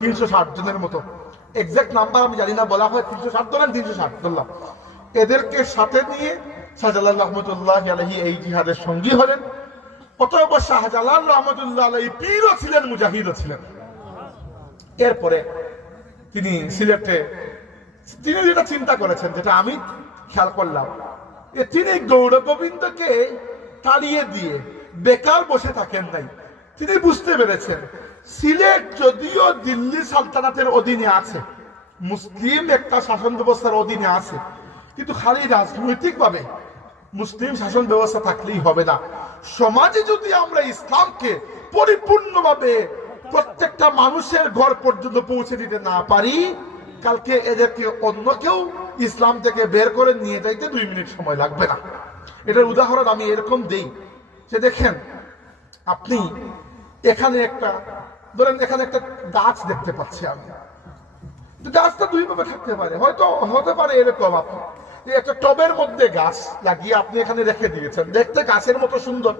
360 জনের মতো, exact number আমি জানি না, বলা হয় 360 জন, 360 বললাম। এদেরকে সাথে নিয়ে শাহজালাল রহমতুল্লাহ আলাইহি এই জিহাদের সঙ্গী হলেন। অতঃপর শাহজালাল রহমতুল্লাহ আলাইহি পীরও ছিলেন, মুজাহিদও ছিলেন। এরপরে তিনি সিলেটে তিনি যেটা চিন্তা করেছেন, যেটা আমি খেয়াল করলাম, তিনি গৌর গোবিন্দকে তাড়িয়ে দিয়ে বেকার বসে থাকেন নাই। তিনি বুঝতে পেরেছেন সিলেট যদিও দিল্লি সালতানাতের অধীনে আছে, মুসলিম একটা শাসন ব্যবস্থার অধীনে আছে, কিন্তু খালি রাজনৈতিক ভাবে মুসলিম শাসন ব্যবস্থা থাকলেই হবে না। সমাজে যদি আমরা ইসলামকে পরিপূর্ণভাবে প্রত্যেকটা মানুষের ঘর পর্যন্ত পৌঁছে দিতে না পারি, কালকে এদেরকে অন্য কেউ ইসলাম থেকে বের করে নিয়ে যাইতে 2 মিনিট সময় লাগবে না। এটার উদাহরণ আমি এরকম দেই যে দেখেন, আপনি এখানে একটা ধরেন এখানে একটা গাছ দেখতে পাচ্ছি আমি, গাছটা 2 ভাবে থাকতে পারে, হয়তো হতে পারে এরকম আপনি একটা টবের মধ্যে গাছ লাগিয়ে আপনি এখানে রেখে দিয়েছেন, দেখতে গাছের মতো সুন্দর,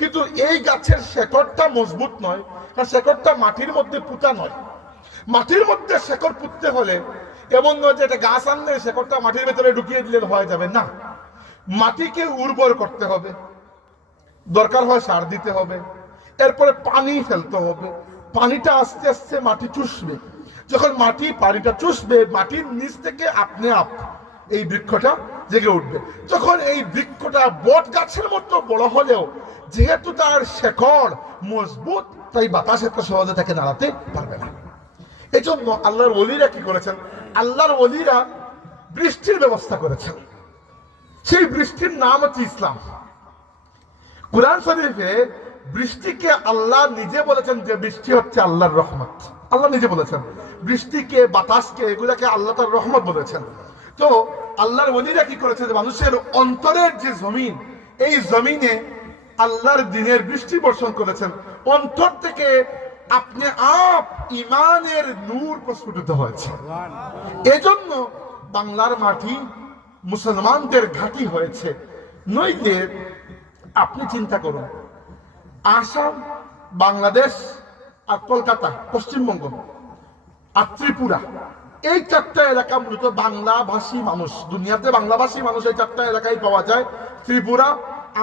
কিন্তু এই গাছের শেকড়টা মজবুত নয়, কারণ শেকড়টা মাটির মধ্যে পুঁতা নয়। মাটির মধ্যে শেকড় পুঁততে হলে এমন নয় যে এটা গাছ আনলে শেকড়টা মাটির ভেতরে ঢুকিয়ে দিলে হয়ে যাবে না, মাটিকে উর্বর করতে হবে, দরকার হয় সার দিতে হবে, এরপরে পানি ফেলতে হবে, পানিটা আস্তে আস্তে মাটি চুষবে, যখন মাটি পানিটা চুষবে মাটির নিচ থেকে আপনি আপ এই বৃক্ষটা জেগে উঠবে। যখন এই বৃক্ষটা বট গাছের মতো বড় হলেও যেহেতু তার শেকড় মজবুত, তাই বাতাস এত সহজে তাকে নাড়াতে পারবে না। এই জন্য আল্লাহর ওলিরা কি করেছেন, আল্লাহর ওলিরা বৃষ্টির ব্যবস্থা করেছেন। সেই বৃষ্টির নাম হচ্ছে ইসলাম। কুরআন শরীফে বৃষ্টিকে আল্লাহ নিজে বলেছেন যে বৃষ্টি হচ্ছে আল্লাহর রহমত। আল্লাহ নিজে বলেছেন বৃষ্টিকে, বাতাসকে, এগুলাকে আল্লাহ তার রহমত বলেছেন। তো আল্লাহর ওলিরা কি করেছে, মানুষের অন্তরের যে জমিন, এই জমিনে আল্লাহর দিনের বৃষ্টি বর্ষণ করেছেন। অন্তর থেকে আপনি আপ ইমানের নূর প্রস্ফুটিত হয়েছে। এজন্য বাংলার মাটি মুসলমানদের ঘাঁটি হয়েছে। নইলে আপনি চিন্তা করুন, আসাম, বাংলাদেশ আর কলকাতা, পশ্চিমবঙ্গ আর ত্রিপুরা, এই 4টা এলাকা মূলত বাংলাভাষী মানুষ, দুনিয়াতে বাংলাভাষী মানুষ এই 4টা এলাকায় পাওয়া যায়। ত্রিপুরা,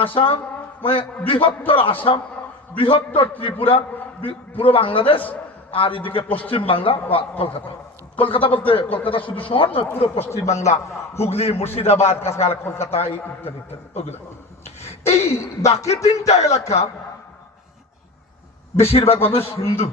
আসাম, মানে বৃহত্তর আসাম, বৃহত্তর ত্রিপুরা, পুরো বাংলাদেশ, আর এদিকে পশ্চিম বাংলা বা কলকাতা। কলকাতা বলতে কলকাতা শুধু শহর নয়, পুরো পশ্চিম বাংলা, হুগলি, মুর্শিদাবাদ, কাছাড়, কলকাতা, ইত্যাদি ইত্যাদি, ওগুলো। এই বাকি 3টা এলাকা বেশিরভাগ মানুষ হিন্দু।